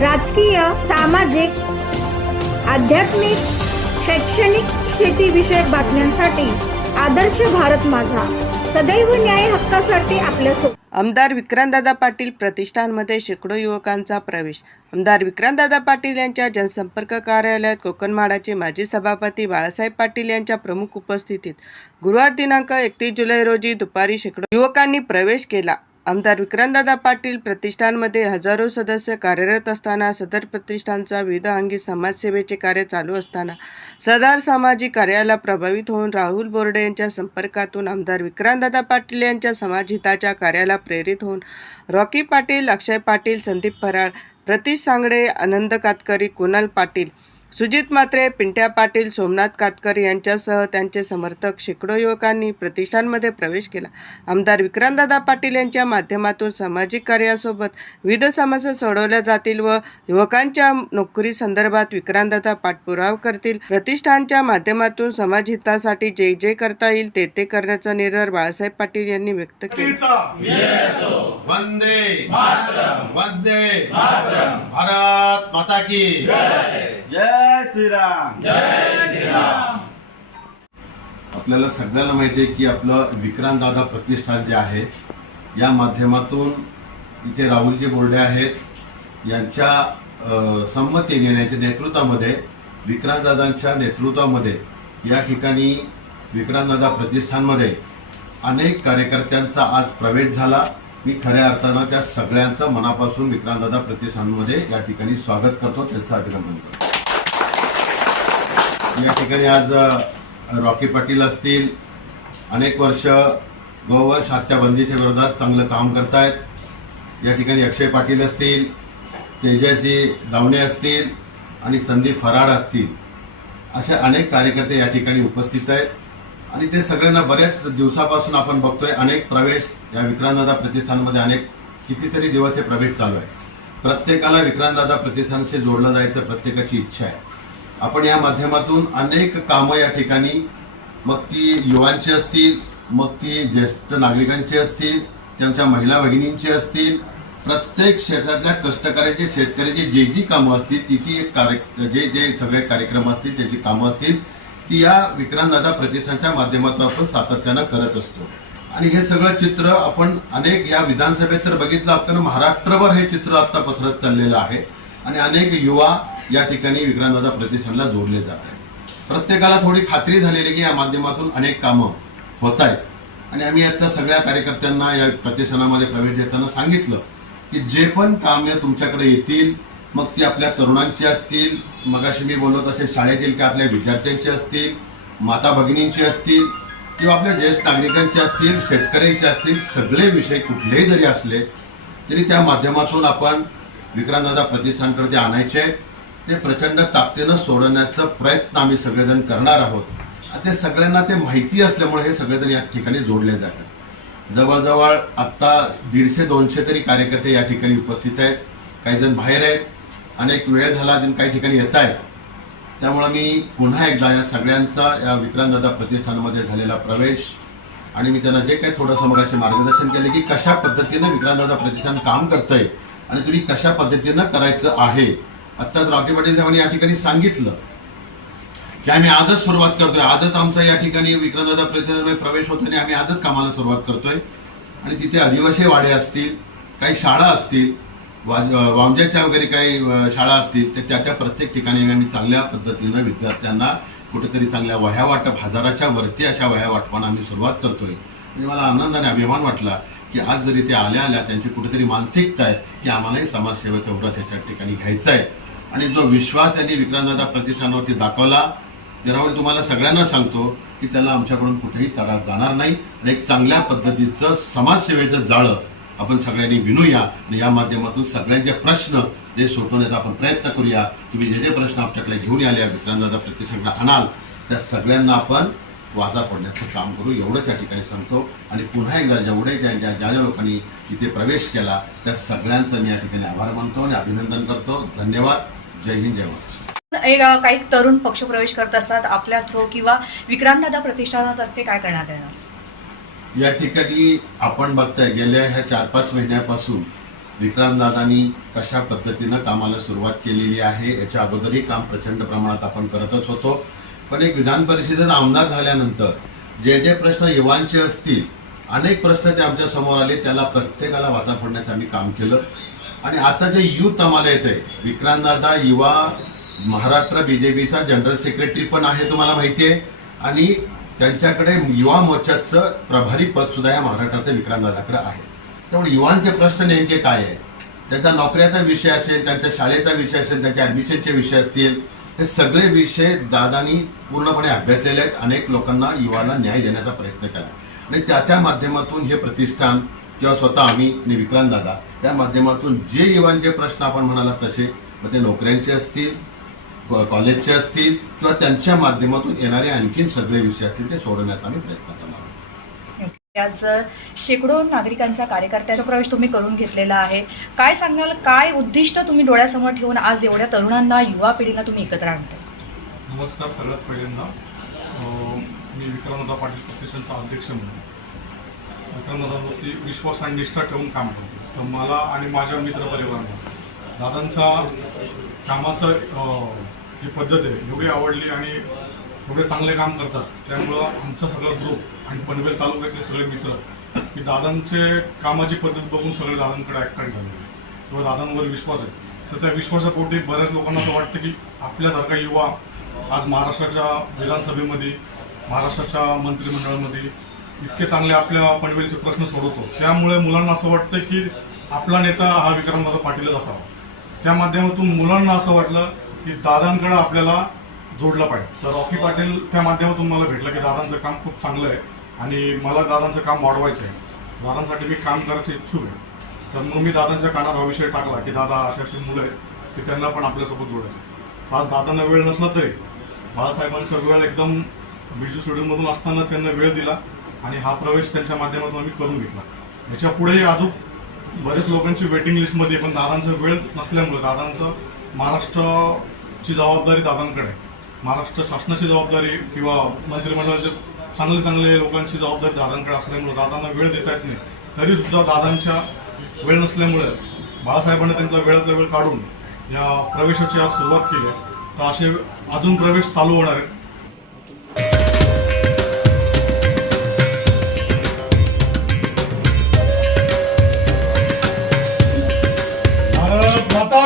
राजकीय सामाजिक आध्यात्मिक शैक्षणिक शेतीविषयक बातम्यांसाठी आदर्श भारत माझा. सदैव न्याय हक्कासाठी आपल्यासोबत आमदार विक्रांतदादा पाटील प्रतिष्ठानमध्ये शेकडो युवकांचा प्रवेश. आमदार विक्रांतदादा पाटील यांच्या जनसंपर्क कार्यालयात कोकणमाडाचे माजी सभापती बाळासाहेब पाटील यांच्या प्रमुख उपस्थितीत गुरुवार दिनांक एकतीस जुलै रोजी दुपारी शेकडो युवकांनी प्रवेश केला. आमदार विक्रांतदादा पाटील प्रतिष्ठानमध्ये हजारो सदस्य कार्यरत असताना सदर प्रतिष्ठानचा विविध अंगी समाजसेवेचे कार्य चालू असताना सदार सामाजिक कार्याला प्रभावित होऊन राहुल बोर्डे यांच्या संपर्कातून आमदार विक्रांतदादा पाटील यांच्या समाजहिताच्या कार्याला प्रेरित होऊन रॉकी पाटील अक्षय पाटील संदीप फराळ प्रतीश सांगडे आनंद कातकरी कुणाल पाटील सुजित मात्रे पिंट्या पाटील सोमनाथ कातकर यांच्यासह त्यांचे समर्थक शेकडो युवकांनी प्रतिष्ठानमध्ये प्रवेश केला. आमदार विक्रांतदादा पाटील यांच्या माध्यमातून सामाजिक कार्यासोबत विविध समस्या सोडवल्या जातील व युवकांच्या नोकरी संदर्भात विक्रांतदादा पाठपुरावा करतील. प्रतिष्ठानच्या माध्यमातून समाजहितासाठी जे जे करता येईल ते ते करण्याचा निर्धार बाळासाहेब पाटील यांनी व्यक्त केला. वंदे. वंदे. भारत. माता की। जय श्रीराम। आपल्याला सगळ्यांना माहिती आहे की आपलं विक्रांत दादा प्रतिष्ठान जे आहे या माध्यमातून इथे राहुलजी बोर्डे आहेत. यांच्या संमतीने यांच्या नेतृत्वामध्ये विक्रांतदादांच्या नेतृत्वामध्ये या ठिकाणी विक्रांतदादा प्रतिष्ठानमध्ये अनेक कार्यकर्त्यांचा आज प्रवेश झाला. मी खऱ्या अर्थानं त्या सगळ्यांचं मनापासून विक्रांतदादा प्रतिष्ठानमध्ये या ठिकाणी स्वागत करतो त्यांचं अभिनंदन करतो. या ठिकाणी आज रॉकी पाटील असतील अनेक वर्ष गोवंश हत्याबंदीच्या विरोधात चांगलं काम करतायत. या ठिकाणी अक्षय पाटील असतील तेजस्वी दावणे असतील आणि संदीप फराड असतील असे अनेक कार्यकर्ते या ठिकाणी उपस्थित आहेत. आणि ते सगळ्यांना बऱ्याच दिवसापासून आपण बघतोय अनेक प्रवेश या विक्रांतदादा प्रतिष्ठानमध्ये अनेक कितीतरी दिवस हे प्रवेश चालू आहे प्रत्येकाला विक्रांतदादा प्रतिष्ठानशी जोडलं जायचं प्रत्येकाची इच्छा आहे. आपण या माध्यमातून अनेक कामं या ठिकाणी मग ती युवांची असतील मग ती ज्येष्ठ नागरिकांची असतील त्यांच्या महिला भगिनींची असतील प्रत्येक क्षेत्रातल्या कष्टकऱ्याचे शेतकऱ्याची जे जी कामं असतील ती ती एक कार्य जे जे सगळे कार्यक्रम असतील त्याची कामं असतील ती या विक्रांतदादा प्रतिष्ठानच्या माध्यमातून आपण सातत्यानं करत असतो. आणि हे सगळं चित्र आपण अनेक या विधानसभेत जर बघितलं आपण महाराष्ट्रभर हे चित्र आता पसरत चाललेलं आहे. आणि अनेक युवा या ठिकाणी विक्रांतदादा प्रतिष्ठानला जोडले जात आहेत. प्रत्येकाला थोडी खात्री झालेली की या माध्यमातून अनेक कामं होत आहेत. आणि आम्ही आता सगळ्या कार्यकर्त्यांना या प्रतिष्ठानामध्ये प्रवेश देताना सांगितलं की जे पण कामे तुमच्याकडे येतील मग ती आपल्या तरुणांची असतील मगाशी मी बोलत असे शाळेतील की आपल्या विद्यार्थ्यांची असतील माता भगिनींची असतील किंवा आपल्या ज्येष्ठ नागरिकांचे असतील शेतकऱ्यांचे असतील सगळे विषय कुठलेही जरी असले तरी त्या माध्यमातून आपण विक्रांतदादा प्रतिष्ठानकडे ते आणायचे. ते प्रचंड ताकदीनं सोडवण्याचा प्रयत्न आम्ही सगळेजण करणार आहोत. ते सगळ्यांना ते माहिती असल्यामुळे हे सगळेजण या ठिकाणी जोडले जातात. जवळजवळ आत्ता दीडशे दोनशे तरी कार्यकर्ते या ठिकाणी उपस्थित आहेत. काही जण बाहेर आहेत. अनेक वेळ झाला अजून काही ठिकाणी येत आहेत. त्यामुळं मी पुन्हा एकदा या सगळ्यांचा या विक्रांतदादा प्रतिष्ठानामध्ये झालेला प्रवेश आणि मी त्यांना जे काही थोडंसं मग मार्गदर्शन केले की कशा पद्धतीनं विक्रांतदादा प्रतिष्ठान काम करतंय आणि तुम्ही कशा पद्धतीनं करायचं आहे. आत्ताच रॉकी पाटील साहेबांनी या ठिकाणी सांगितलं. की आम्ही आजच सुरुवात करतोय. आजच आमचा या ठिकाणी विक्रांतदादा प्रतिष्ठानमध्ये प्रवेश होतो आणि आम्ही आजच कामाला सुरुवात करतोय. आणि तिथे आदिवासी वाडे असतील काही शाळा असतील वामजाच्या वगैरे काही शाळा असतील तर त्या त्या प्रत्येक ठिकाणी आम्ही चांगल्या पद्धतीनं विद्यार्थ्यांना कुठेतरी चांगल्या वह्या वाटप हजाराच्या वरती अशा वह्या वाटपानं आम्ही सुरुवात करतोय. म्हणजे आणि मला आनंदाने अभिमान वाटला की आज जरी ते आल्या आल्या त्यांची कुठेतरी मानसिकता आहे की आम्हालाही समाजसेवेचा एवढा त्याच्या ठिकाणी घ्यायचा आहे. आणि जो विश्वास त्यांनी विक्रांतदादा प्रतिष्ठानावरती दाखवला राहुल तुम्हाला सगळ्यांना सांगतो की त्याला आमच्याकडून कुठेही तडा जाणार नाही. आणि एक चांगल्या पद्धतीचं समाजसेवेचं जाळं आपण सगळ्यांनी विनूया आणि या माध्यमातून सगळ्यांचे प्रश्न जे सोडवण्याचा आपण प्रयत्न करूया. तुम्ही जे जे प्रश्न आमच्याकडे घेऊन आले विक्रांतदादा प्रतिष्ठानकडे आणाल त्या सगळ्यांना आपण वाजा पडण्याचं काम करू. एवढं त्या ठिकाणी सांगतो. आणि पुन्हा एकदा जेवढे ज्या ज्या ज्या लोकांनी इथे प्रवेश केला त्या सगळ्यांचं मी या ठिकाणी आभार मानतो आणि अभिनंदन करतो. धन्यवाद. जय हिंद जय महाराष्ट्र. एक काही तरुण पक्षप्रवेश करत असतात आपल्या थ्रो किंवा विक्रांतदादा प्रतिष्ठानातर्फे काय करण्यात येणार? या ठिकाणी आपण बघताय गेल्या ह्या चार पाच महिन्यापासून विक्रांतदादांनी कशा पद्धतीनं कामाला सुरुवात केलेली आहे याच्या अगोदरही काम प्रचंड प्रमाणात आपण करतच होतो. पण एक विधान परिषदेत आमदार झाल्यानंतर जे जे प्रश्न युवांचे असतील अनेक प्रश्न ते आमच्यासमोर आले त्याला प्रत्येकाला वाचा फोडण्याचं आम्ही काम केलं. आणि आता जे युथ आम्हाला येत आहे विक्रांतदादा युवा महाराष्ट्र बीजेपीचा जनरल सेक्रेटरी पण आहे तुम्हाला माहिती आहे. आणि त्यांच्याकडे युवा मोर्चाचं प्रभारी पद सुद्धा या महाराष्ट्राचं विक्रांतदादाकडे आहे. त्यामुळे युवांचे प्रश्न नेमके काय आहेत? त्यांचा नोकऱ्याचा विषय असेल त्यांच्या शाळेचा विषय असेल त्यांच्या ॲडमिशनचे विषय असतील हे सगळे विषय दादानी पूर्णपणे अभ्यासलेले आहेत. अनेक लोकांना युवाला न्याय देण्याचा प्रयत्न केला आणि त्या त्या माध्यमातून हे प्रतिष्ठान किंवा स्वतः आम्ही आणि विक्रांत दादा त्या माध्यमातून जे युवांचे प्रश्न आपण म्हणाला तसे मग ते नोकऱ्यांचे असतील कॉलेजचे असतील किंवा त्यांच्या माध्यमातून येणारे आणखीन सगळे विषय असतील ते सोडवण्याचा आम्ही प्रयत्न करणार आहोत. आज शेकडो नागरिकांचा कार्यकर्त्याचा प्रवेश तुम्ही करून घेतलेला आहे. काय सांगाल? काय उद्दिष्ट तुम्ही डोळ्यासमोर ठेवून आज एवढ्या तरुणांना युवा पिढीला तुम्ही एकत्र आणताय? नमस्कार सगळ्यात पहिल्यांदा. मी विक्रमदादा पाटील प्रतिष्ठानचा अध्यक्ष म्हणून. विक्रमदादावरती विश्वास आणि निष्ठा ठेवून काम करतो. तर मला आणि माझ्या मित्रपरिवाराला दादांचा कामाचं जी पद्धत आहे. एवढी आवडली आणि एवढे चांगले काम करतात. त्यामुळं आमचा सगळा ग्रुप आणि पनवेल तालुक्यातले सगळे मित्र की दादांचे कामाची पद्धत बघून सगळे दादांकडे ॲक्टाईट झाले. किंवा दादांवर विश्वास आहे. तर त्या विश्वासापोटी बऱ्याच लोकांना असं वाटतं की आपल्यासारखा युवा आज महाराष्ट्राच्या विधानसभेमध्ये महाराष्ट्राच्या मंत्रिमंडळामध्ये इतके चांगले आपल्या पनवेलचे प्रश्न सोडवतो. त्यामुळे मुलांना असं वाटतं की आपला नेता हा विक्रांतदादा पाटीलच असावा. त्या माध्यमातून मुलांना असं वाटलं की दादांकडे आपल्याला जोडलं पाहिजे. तर रॉकी पाटील त्या माध्यमातून मला भेटलं की दादांचं काम खूप चांगलं आहे आणि मला दादांचं काम वाढवायचं आहे दादांसाठी मी काम करायचं इच्छुक आहे. तर मग मी दादांच्या कानावर हा विषय टाकला की दादा अशा अशी मुलं आहेत की त्यांना पण आपल्यासोबत जोडायचं. आज दादांना वेळ नसला तरी बाळासाहेबांचा वेळ एकदम बिजू स्टुडिओमधून असताना त्यांना वेळ दिला आणि हा प्रवेश त्यांच्या माध्यमातून आम्ही करून घेतला. याच्या पुढेही अजून बरेच लोकांची वेटिंग लिस्टमध्ये आहे, पण दादांचा वेळ नसल्यामुळे दादांचं महाराष्ट्र ची जबाबदारी दादांकडे आहे. महाराष्ट्र शासनाची जबाबदारी किंवा मंत्रिमंडळाचे चांगले चांगले लोकांची जबाबदारी दादांकडे असल्यामुळे दादांना वेळ देता येत नाही. तरीसुद्धा दादांच्या वेळ नसल्यामुळे बाळासाहेबांनी त्यांचा वेळातला वेळ काढून या प्रवेशाची आज सुरुवात केली तर असे अजून प्रवेश चालू होणार आहेत